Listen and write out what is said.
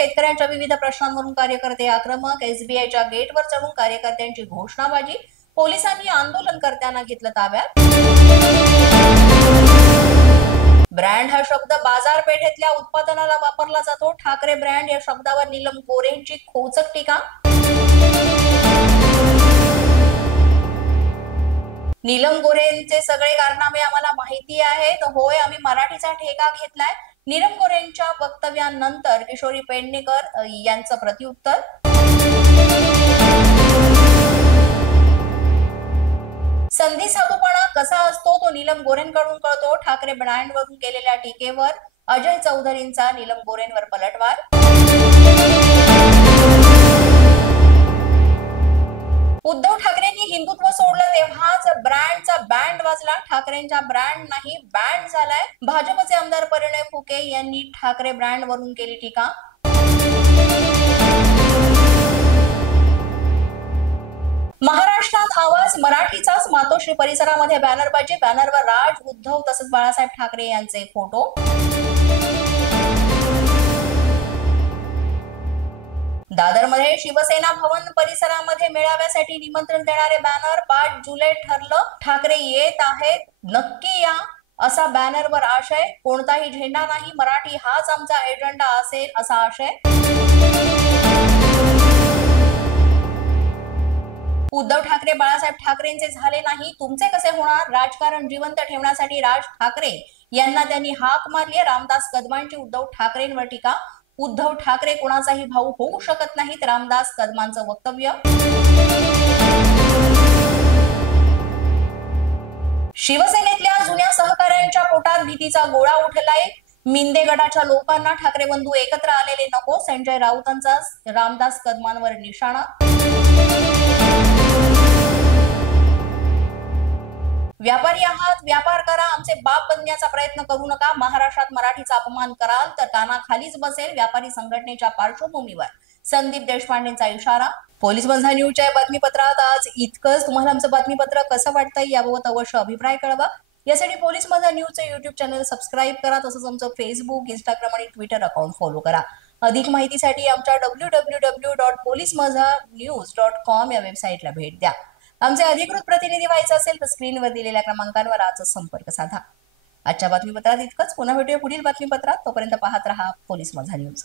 शेतकऱ्यांच्या विविध प्रश्नांवरून कार्यकर्ते आक्रमक, एसबीआयच्या गेटवर चढून कार्यकर्त्यांची घोषणाबाजी, पोलिसांनी आंदोलनकर्त्यांना घेतलं ताब्यात। ब्रँड हा शब्द बाजारपेठेतल्या उत्पादनाला वापरला जातो, ठाकरे ब्रँड या शब्दावर नीलम गोऱ्हेंची खोचक टीका। नीलम गोऱ्हेंचे सगळे कारनामे आम्हाला माहिती आहेत, होय आम्ही मराठीचा ठेका घेतलाय। नीलम गोऱ्हेंच्या वक्तव्यानंतर किशोरी पेडणेकर यांचं प्रत्युत्तर। संधी साधूपणा कसा असतो तो नीलम गोऱ्हेंकडून कळतो, ठाकरे ब्रँडवरून केलेल्या टीकेवर अजय चौधरींचा नीलम गोऱ्हेंवर पलटवार। उद्धव ठाकरेंनी हिंदुत्व सोडलं तेव्हाच ब्रँडचा बँड वाजला, ठाकरेंचा ब्रँड नाही बँड झालाय। भाजपचे आमदार परिणय फुके यांनी ठाकरे ब्रँडवरून केली टीका। महाराष्ट्रात आवाज मराठीचाच, मातोश्री परिसरामध्ये बॅनरबाजी, बॅनरवर राज, उद्धव तसंच बाळासाहेब ठाकरे यांचे फोटो। दादरमध्ये शिवसेना भवन परिसरामध्ये मेळाव्यासाठी निमंत्रण देणारे बॅनर, 5 जुलै ठरलं, ठाकरे येत आहेत, नक्की या असा बॅनरवर आशय, कोणताही झेंडा नाही, मराठी हाच आमचा एजेंडा असेल असा आशय। उद्धव ठाकरे बाळासाहेब ठाकरेंचे झाले नाही, तुमचे कसे होणार, राजकारण जिवंत ठेवण्यासाठी राज ठाकरे यांना त्यांनी हाक मारली। रामदास कदमांची उद्धव ठाकरेंवर टीका, उद्धव ठाकरे कोणाचाही भाऊ होऊ शकत नाहीत, रामदास कदमांचं वक्तव्य। शिवसेनेतल्या जुन्या सहकाऱ्यांच्या पोटात भीतीचा गोळा उठलाय, मिंदे गटाच्या लोकांना ठाकरे बंधू एकत्र आलेले नको, संजय राऊतांचा रामदास कदमांवर निशाणा। व्यापारी आहात, व्यापार करा, आमचे बाप बनण्याचा प्रयत्न करू नका, महाराष्ट्रात मराठीचा अपमान कराल तर कानाखालीच बसेल, व्यापारी संघटनेच्या पार्श्वभूमीवर संदीप देशपांडेंचा इशारा। पोलीस माझा न्यूजच्या बातमीपत्रात आज इतकंच। तुम्हाला आमचं बातमीपत्र कसं वाटतंय याबाबत अवश्य अभिप्राय कळवा। यासाठी पोलीस माझा न्यूजचे YouTube चॅनल सबस्क्राईब करा, तसंच आमचं फेसबुक, इंस्टाग्राम आणि ट्विटर अकाउंट फॉलो करा। अधिक माहितीसाठी आमच्या www.policemazhanews.com या वेबसाईटला भेट द्या। आमचे अधिकृत प्रतिनिधी व्हायचे असेल तर स्क्रीनवर दिलेल्या क्रमांकावर आजच संपर्क साधा। आजच्या बातमीपत्रात इतकंच, पुन्हा भेटूया पुढील बातमीपत्रात, तोपर्यंत पाहत रहा पोलीस माझा न्यूज।